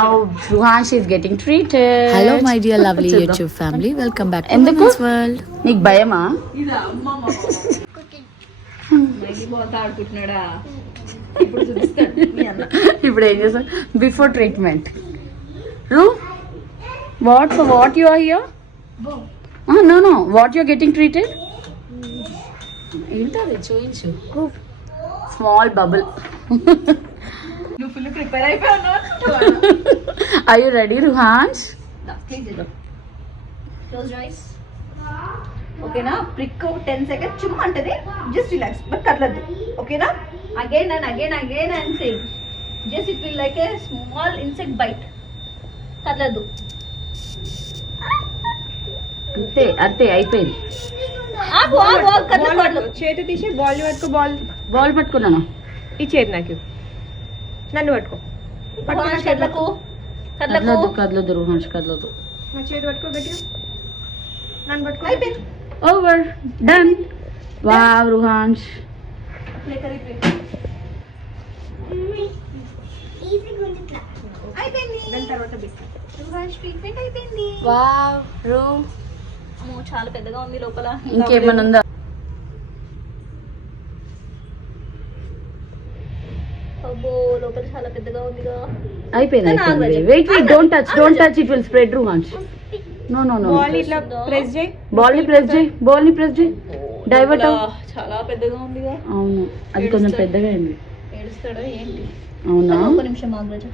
Now Ruhansh is getting treated. Hello my dear lovely YouTube family, welcome back to ఎందుకు? Women's World. నీకు భయమా? ఇప్పుడు ఏం చేస్తా? Before treatment. Ru, for what you are here? No. What you are getting treated? ఏంటది చూయించు. Small bubble. నువ్వు full prepare అయిపోయావు. Are you ready, Ruhansh? Close eyes. ఓకేనా? ప్రిక్ 10 seconds చుమ్ అంటది. జస్ట్ రిలాక్స్ బట్ కదలద్దు. ఓకేనా? Again and same. Just it will like a small insect bite. కదలద్దు. అంతే అయిపోయింది. చేతి తీసి బాల్ పట్టుకో. బాల్ పట్టుకున్నాను. ఈ చేతి నాకు నన్ను పట్టుకో. కదలదు రుహాన్స్ కదలదు. నా చేతి పట్టుకో గట్టిగా. నన్ను పట్టుకో. అయిపోయింది. Over done. వావ్ రుహాన్స్. దాని తర్వాత ట్రీట్మెంట్ అయిపోయింది. వావ్ రు. చాలా పెద్దగా ఉంది లోపల. ఇంకేమైనా ఉందా? అబ్బో లోపల చాలా పెద్దగా ఉందిగా. అయిపోయింది. Wait don't touch it will spread Ruhansh. No ball ఇట్లా ప్రెస్ చేయి. బాల్ ని ప్రెస్ చేయి. డైవర్ట్ చాలా పెద్దగా ఉందిగా. అవును అది కొంచెం పెద్దగా అయింది. ఏడుస్తాడో ఏంటి? అవునా? ఒక నిమిషం ఆగ్రజ.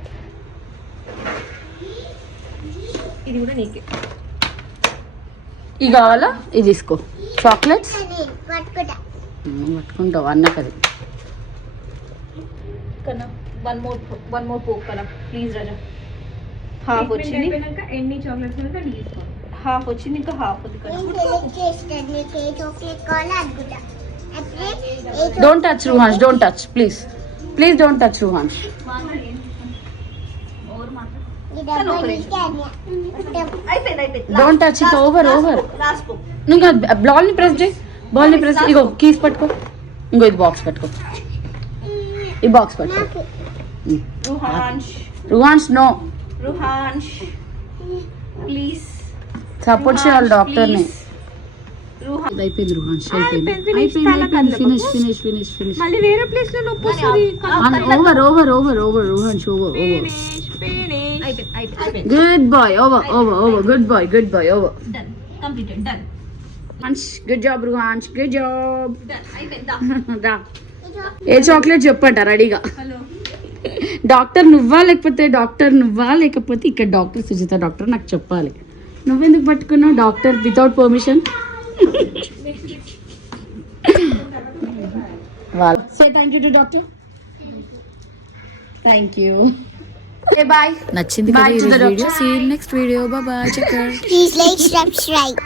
ఇది కూడా నీకే. ఇది కావాలా? ఇది తీసుకో. చాక్లెట్స్ పట్టుకుంటావు అన్నకది. కన్నా వన్ మోర్ పోక్ కన్నా ప్లీజ్ రాజా. హాఫ్ వచ్చింది. ఎన్ని చాక్లెట్స్ ఉంటే అన్ని తీసుకో. హాఫ్ వచ్చింది, ఇంకా హాఫ్ ఉంది కదా. Don't touch Ruhansh. Don't touch please don't touch Ruhansh. Don't touch it. Over ఇంకా బాల్ ని ప్రెస్ చేయి. ఇగో కీస్ పట్టుకో. ఇంకో ఇది బాక్స్ పట్టుకో. ఈ బాక్స్ పట్టుకో. రుహాన్స్ నో. రుహాన్స్ ప్లీజ్ సపోర్ట్ చేయాలి డాక్టర్ ని. అయిపోయింది రుహాన్స్. ఫినిష్. మళ్ళీ వేరే ప్లేస్ లో నొప్పి వస్తుంది. ఓవర్ రుహాన్స్. ఓవర్. అయిపోయింది. Good boy. Over. Good boy. Over. Done. Completed. Done. Good job Ruhansh. Good job. Done. అయిపోయింది. రా. ఏ చాక్లెట్ చెప్పంట రెడీగా. హలో డాక్టర్ నువ్వా లేకపోతే ఇక్కడ డాక్టర్ సుజిత డాక్టర్ నాకు చెప్పాలి. నువ్వెందుకు పట్టుకున్నావు doctor without permission? Say thank you to doctor. Thank you. Bye. నచ్చింది కదా ఈ video. See you in next video. Bye bye. Check out. Please like, subscribe.